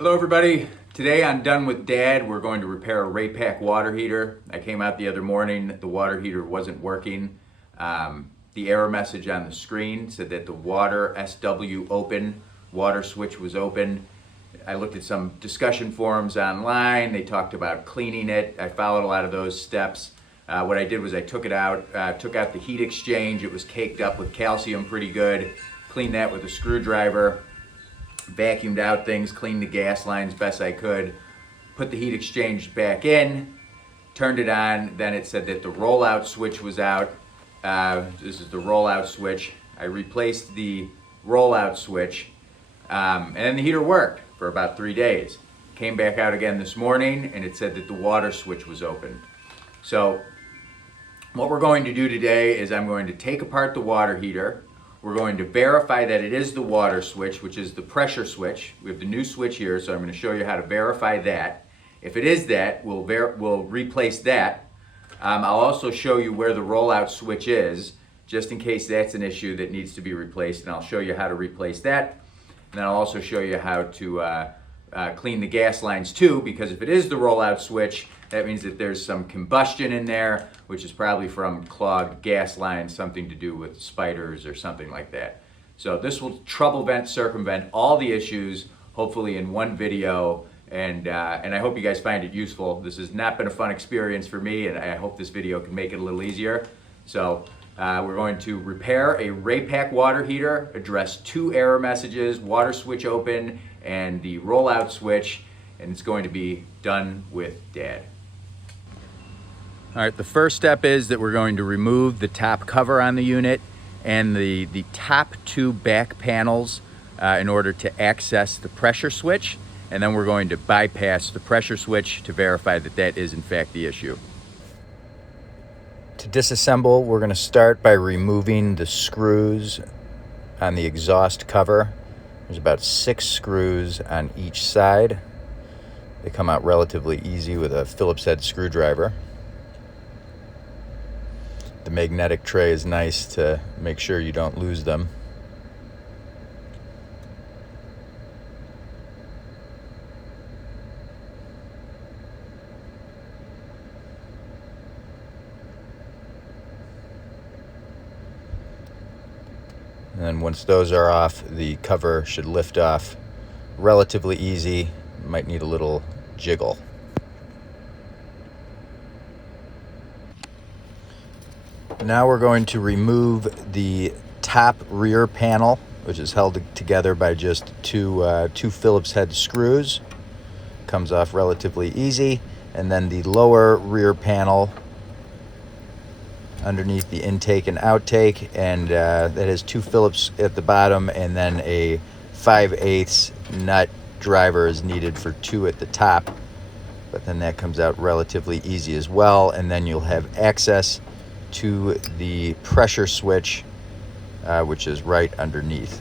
Hello everybody. Today on Done with Dad, we're going to repair a Raypak water heater. I came out the other morning, the water heater wasn't working. The error message on the screen said that the Rollout SW Open water switch was open. I looked at some discussion forums online. They talked about cleaning it. I followed a lot of those steps. What I did was I took it out, took out the heat exchange. It was caked up with calcium pretty good. Cleaned that with a screwdriver. Vacuumed out things, cleaned the gas lines best I could, put the heat exchange back in, turned it on. Then it said that the rollout switch was out. This is the rollout switch. I replaced the rollout switch, and then the heater worked for about 3 days. Came back out again this morning, and it said that the water switch was open. So what we're going to do today is I'm going to take apart the water heater. We're going to verify that it is the water switch, which is the pressure switch. We have the new switch here, so I'm going to show you how to verify that. If it is that, we'll replace that. I'll also show you where the rollout switch is, just in case that's an issue that needs to be replaced, and I'll show you how to replace that. And then I'll also show you how to clean the gas lines too, because if it is the rollout switch, that means that there's some combustion in there, which is probably from clogged gas lines, something to do with spiders or something like that. So this will circumvent all the issues, hopefully in one video, and I hope you guys find it useful. This has not been a fun experience for me, and I hope this video can make it a little easier. So we're going to repair a Raypak water heater, address 2 error messages, water switch open, and the rollout switch, and it's going to be done with Dad. All right, the first step is that we're going to remove the top cover on the unit and the top 2 back panels in order to access the pressure switch, and then we're going to bypass the pressure switch to verify that that is in fact the issue. To disassemble, we're going to start by removing the screws on the exhaust cover. There's about 6 screws on each side. They come out relatively easy with a Phillips head screwdriver. The magnetic tray is nice to make sure you don't lose them. And then once those are off, the cover should lift off relatively easy. Might need a little jiggle. Now we're going to remove the top rear panel, which is held together by just two Phillips head screws. Comes off relatively easy. And then the lower rear panel underneath the intake and outtake, and that has 2 Phillips at the bottom, and then a 5/8 nut driver is needed for 2 at the top. But then that comes out relatively easy as well, and then you'll have access to the pressure switch, which is right underneath.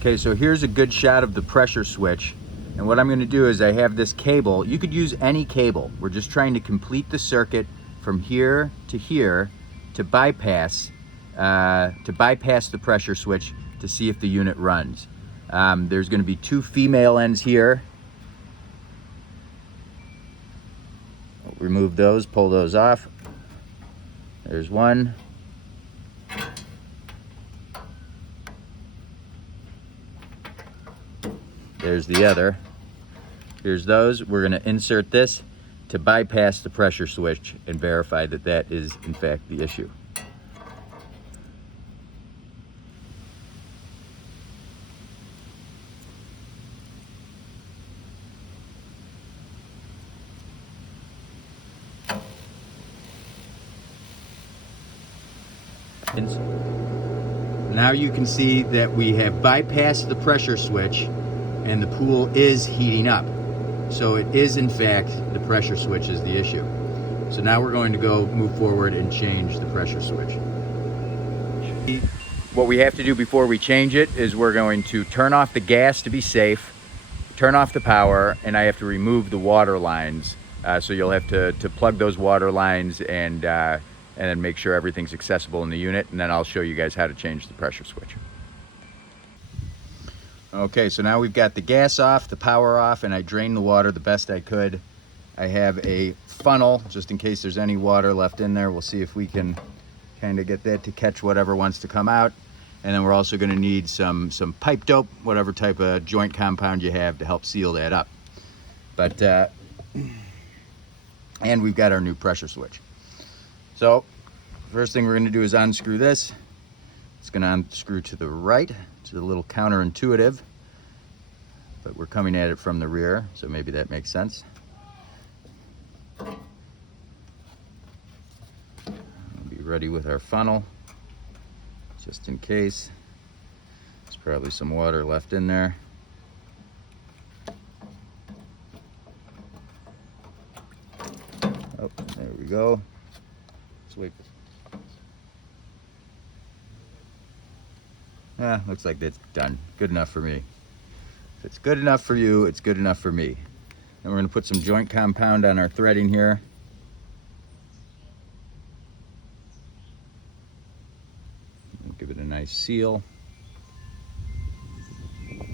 Okay, so here's a good shot of the pressure switch. And what I'm going to do is I have this cable. You could use any cable. We're just trying to complete the circuit from here to bypass the pressure switch to see if the unit runs. There's going to be 2 female ends here. Remove those, pull those off. There's one. There's the other. Here's those. We're going to insert this to bypass the pressure switch and verify that that is in fact the issue. Now you can see that we have bypassed the pressure switch and the pool is heating up. So it is in fact the pressure switch is the issue. So now we're going to go move forward and change the pressure switch. What we have to do before we change it is we're going to turn off the gas to be safe, turn off the power, and I have to remove the water lines. So you'll have to plug those water lines and then make sure everything's accessible in the unit, and then I'll show you guys how to change the pressure switch. Okay, so now we've got the gas off, the power off, and I drained the water the best I could. I have a funnel just in case there's any water left in there. We'll see if we can kind of get that to catch whatever wants to come out. And then we're also going to need some pipe dope, whatever type of joint compound you have to help seal that up. But and we've got our new pressure switch. So first thing we're going to do is unscrew this. It's going to unscrew to the right. It's a little counterintuitive, but we're coming at it from the rear, so maybe that makes sense. We'll be ready with our funnel, just in case. There's probably some water left in there. Oh, there we go. Let's wait. Looks like that's done. Good enough for me. If it's good enough for you, it's good enough for me. And we're going to put some joint compound on our threading here. We'll give it a nice seal. All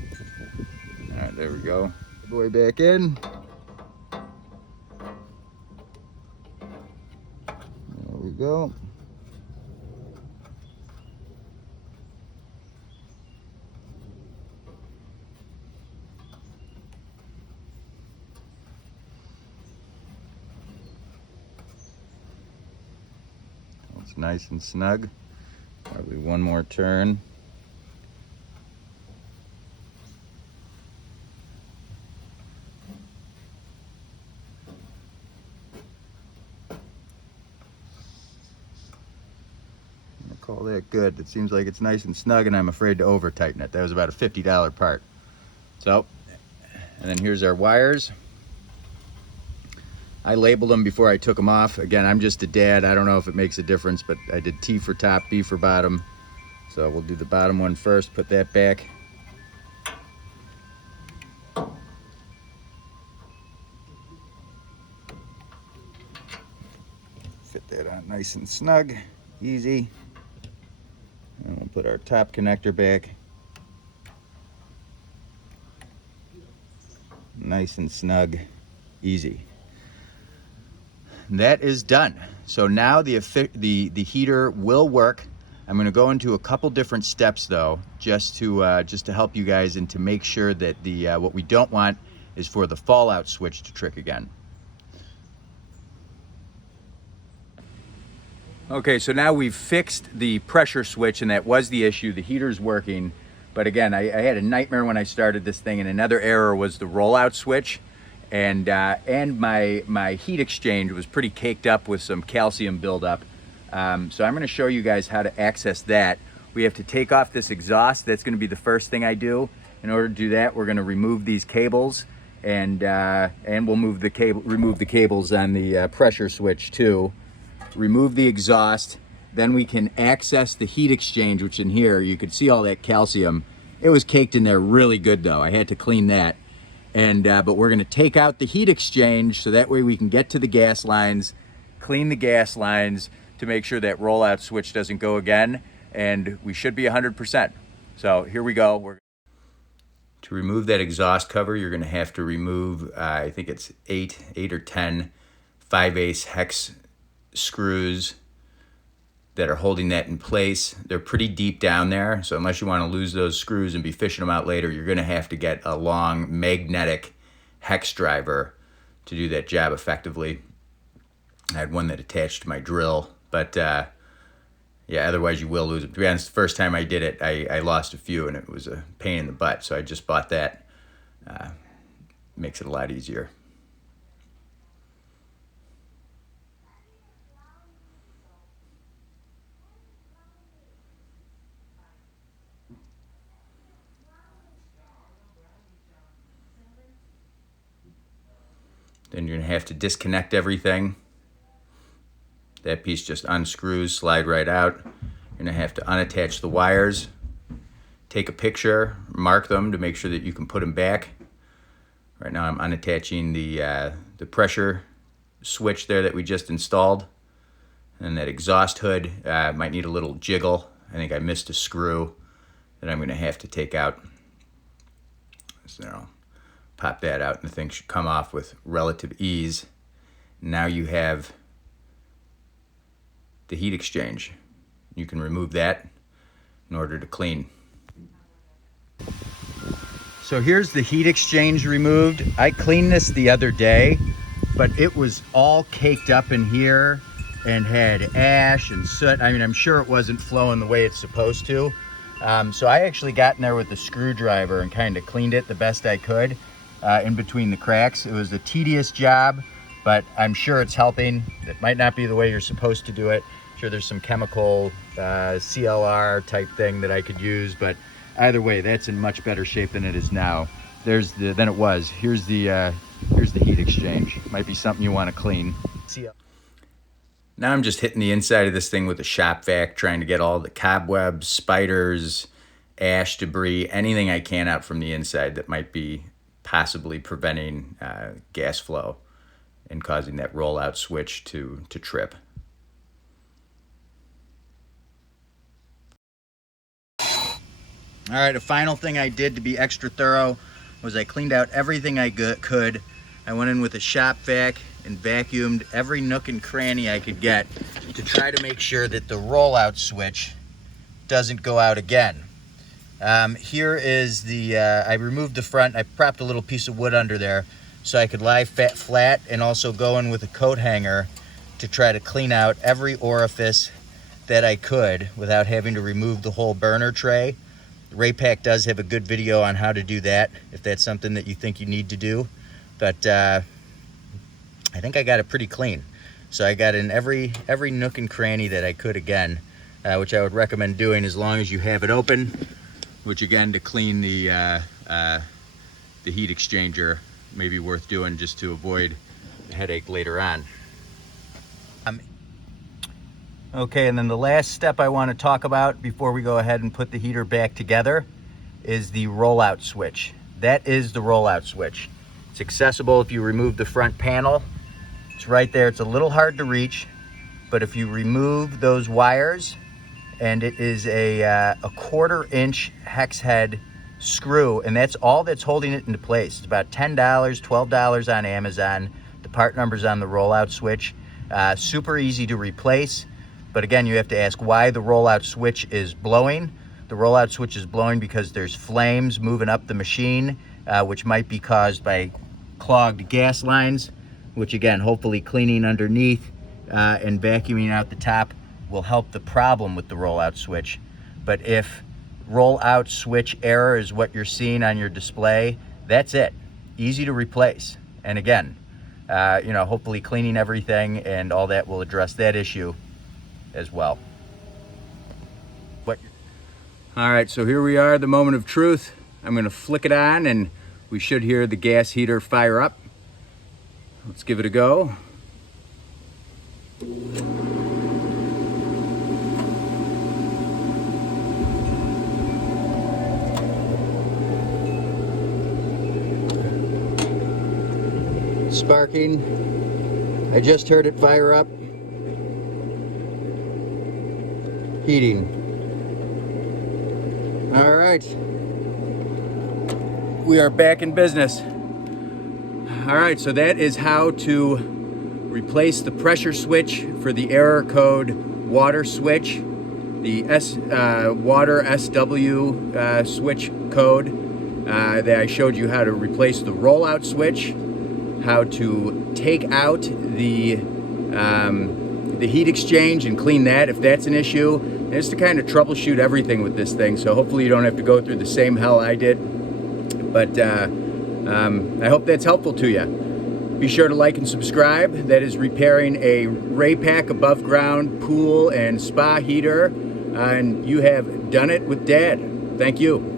right, there we go. Put the boy back in. There we go. It's nice and snug. Probably one more turn. I call that good. It seems like it's nice and snug, and I'm afraid to over tighten it. That was about a $50 part. So, and then here's our wires. I labeled them before I took them off. Again, I'm just a dad. I don't know if it makes a difference, but I did T for top, B for bottom. So we'll do the bottom one first, put that back. Fit that on nice and snug, easy. And we'll put our top connector back. Nice and snug, easy. That is done. So now the heater will work. I'm going to go into a couple different steps though, just to help you guys and to make sure that what we don't want is for the fallout switch to trick again. Okay, so now we've fixed the pressure switch, and that was the issue. The heater's working, but again, I had a nightmare when I started this thing, and another error was the rollout switch. And my heat exchange was pretty caked up with some calcium buildup. So I'm going to show you guys how to access that. We have to take off this exhaust. That's going to be the first thing I do. In order to do that, we're going to remove these cables, and we'll remove the cables on the pressure switch too. Remove the exhaust. Then we can access the heat exchange, which in here you could see all that calcium. It was caked in there really good though. I had to clean that. And but we're going to take out the heat exchange so that way we can get to the gas lines, clean the gas lines to make sure that rollout switch doesn't go again, and we should be 100%. So here we go. To remove that exhaust cover, you're going to have to remove, I think it's 8 or 10 5/8 hex screws that are holding that in place. They're pretty deep down there, so unless you want to lose those screws and be fishing them out later, you're going to have to get a long magnetic hex driver to do that job effectively. I had one that attached to my drill, but yeah, otherwise you will lose them. To be honest, the first time I did it, I lost a few, and it was a pain in the butt, so I just bought that. Makes it a lot easier. Then you're going to have to disconnect everything. That piece just unscrews, slide right out. You're going to have to unattach the wires, take a picture, mark them to make sure that you can put them back. Right now I'm unattaching the pressure switch there that we just installed. And that exhaust hood might need a little jiggle. I think I missed a screw that I'm going to have to take out. So pop that out and the thing should come off with relative ease. Now you have the heat exchange. You can remove that in order to clean. So here's the heat exchange removed. I cleaned this the other day, but it was all caked up in here and had ash and soot. I mean, I'm sure it wasn't flowing the way it's supposed to. So I actually got in there with a screwdriver and kind of cleaned it the best I could in between the cracks. It was a tedious job, but I'm sure it's helping. It might not be the way you're supposed to do it. I'm sure there's some chemical CLR type thing that I could use, but either way, that's in much better shape than it is now. Than it was. Here's the heat exchange. Might be something you want to clean. Now I'm just hitting the inside of this thing with a shop vac, trying to get all the cobwebs, spiders, ash, debris, anything I can out from the inside that might be possibly preventing gas flow and causing that rollout switch to trip. All right, a final thing I did to be extra thorough was I cleaned out everything I could. I went in with a shop vac and vacuumed every nook and cranny I could get to try to make sure that the rollout switch doesn't go out again. Here is the, I removed the front, I propped a little piece of wood under there so I could lie flat and also go in with a coat hanger to try to clean out every orifice that I could without having to remove the whole burner tray. Raypak does have a good video on how to do that if that's something that you think you need to do. But I think I got it pretty clean. So I got in every nook and cranny that I could again, which I would recommend doing as long as you have it open, which again, to clean the heat exchanger may be worth doing just to avoid a headache later on. Okay, and then the last step I want to talk about before we go ahead and put the heater back together is the rollout switch. That is the rollout switch. It's accessible if you remove the front panel. It's right there. It's a little hard to reach, but if you remove those wires, and it is a 1/4 inch hex head screw, and that's all that's holding it into place. It's about $10, $12 on Amazon. The part number's on the rollout switch. Super easy to replace. But again, you have to ask why the rollout switch is blowing. The rollout switch is blowing because there's flames moving up the machine, which might be caused by clogged gas lines, which again, hopefully cleaning underneath and vacuuming out the top will help the problem with the rollout switch. But if rollout switch error is what you're seeing on your display, that's it. Easy to replace. And again, hopefully cleaning everything and all that will address that issue as well. All right, so here we are, the moment of truth. I'm gonna flick it on and we should hear the gas heater fire up. Let's give it a go. Sparking. I just heard it fire up. Heating. All right, we are back in business. All right, so that is how to replace the pressure switch for the error code water switch, the water SW switch code that I showed you how to replace the rollout switch, how to take out the heat exchange and clean that if that's an issue, and just to kind of troubleshoot everything with this thing. So hopefully you don't have to go through the same hell I did, but I hope that's helpful to you. Be sure to like and subscribe. That is repairing a Raypak above ground pool and spa heater, and you have done it with Dad. Thank you.